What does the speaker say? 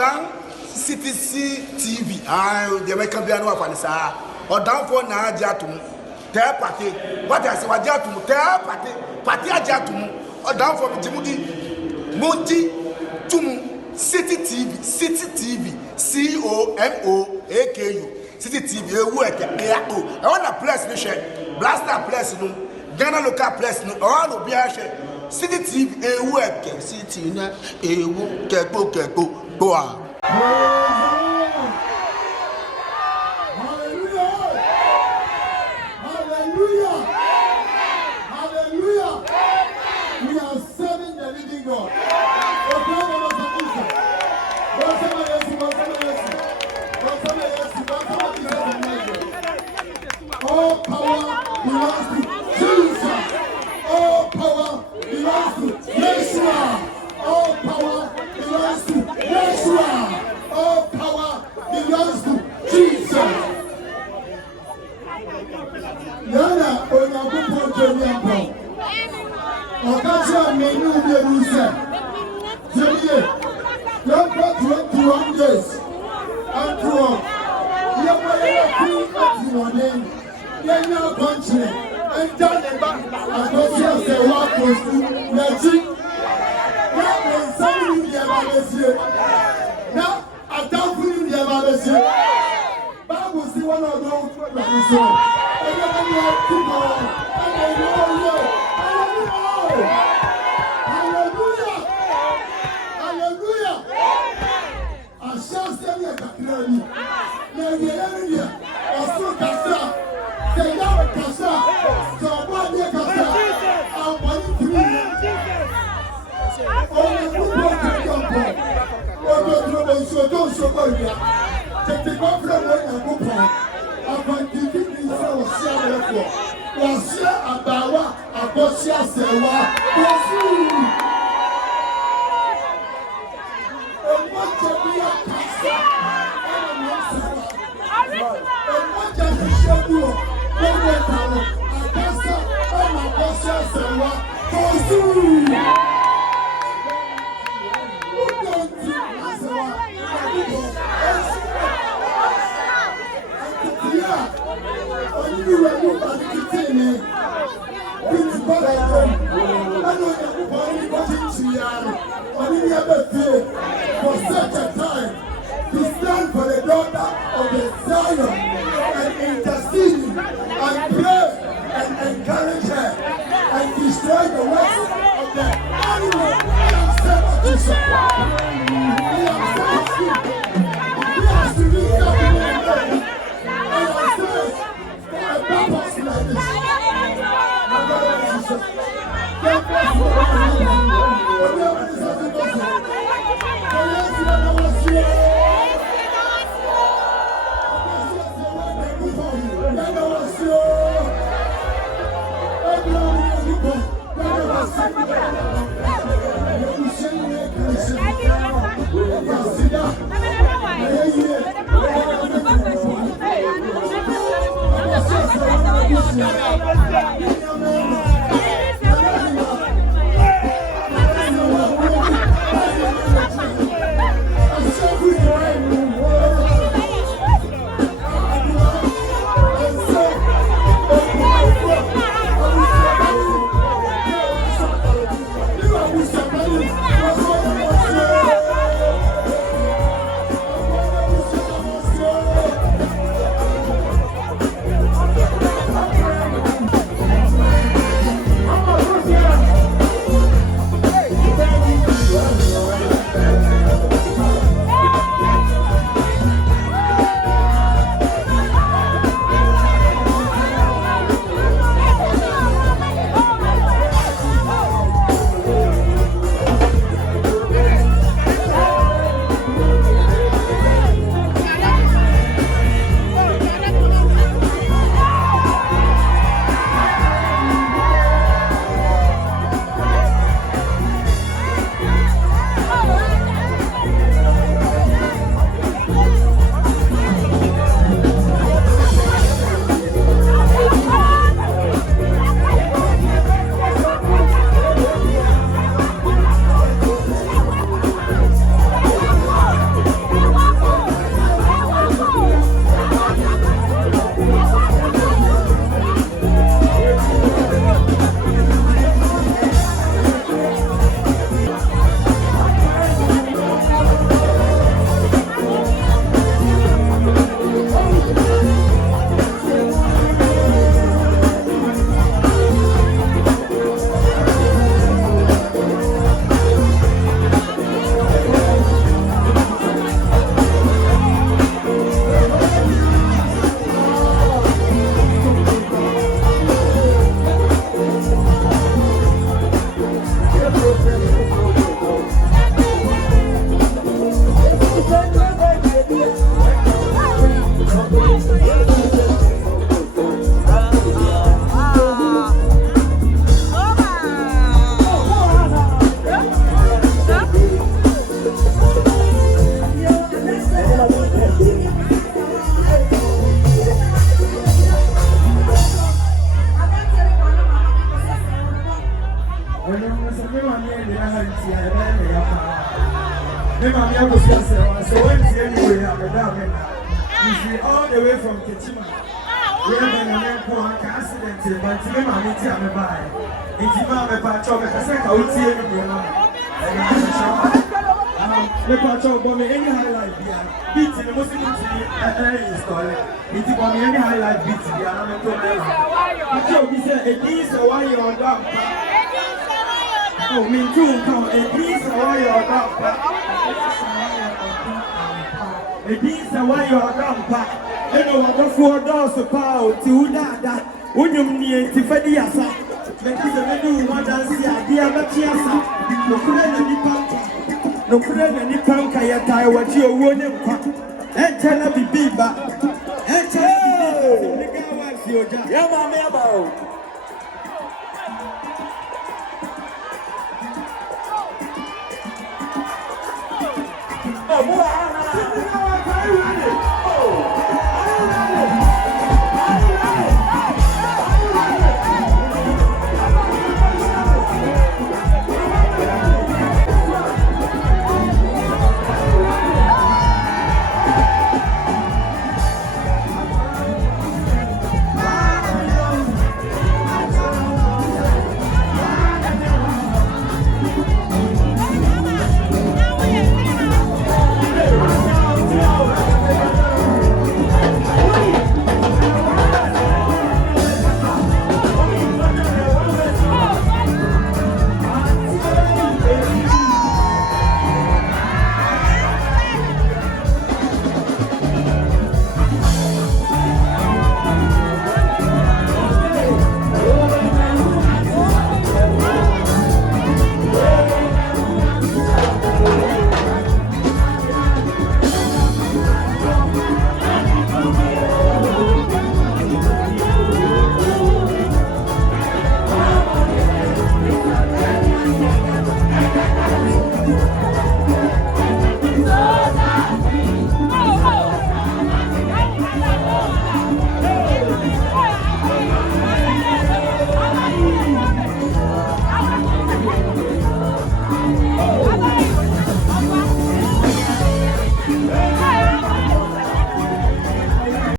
OdaCitizenTV. The American Biano of Anissa. Odan for na Jatum. Tell party. What I say, what Jatum? Tell party. Party Jatum. Odan for Timothy. Monty Tum. City TV. COMOAKU. City TV. I want a place to share. Blaster place no. Ghana local place no. All will be a share. City TV. City na. Keko. Go on. All power belongs to Jesus. All power belongs to Yeshua. All power belongs to Yeshua. All power belongs to Jesus. Yana onakupo jeniampo. Okacha menu berusa. Jeniye. Don't go 21 days. And to all. Yenya country and Shee Akosua Serwaa postu naji na nsani ni ababesie na atafu ni ababesie Bible si one of those promises so everybody has to go and hallelujah ashase ya kakrani na yeye osu kasa say now kasa so what dey kasa and what you do oh you go to temple oh you go so ya take the problem when you go for and give me so share for was share Akosua Serwaa osu for such a time to stand for the daughter of the Zion and intercede and pray and encourage her and destroy the works of the enemy. We have said to Jesus. We have said to you. We have to do something in the world. We have said for a purpose like this. My brother and sister, God bless you. Whatever is happening to you. Shee Akosua Serwaa. So when you anyway, you see all the way from Kechima. We have an accident, but you know, I'm by. It's my patch of a second, I would see any any highlight here. Beats in the Muslim story. It's about any highlight beats here. I'm a problem. He said, it is why you're done. Oh, me too, come. It is why you're done. It is why you're done. You know what the 4 doors of power to that. When you need to feed the asa, make it a new one and see a dear Machiasa. No credit any punk I tie what you won't and tell her be big back.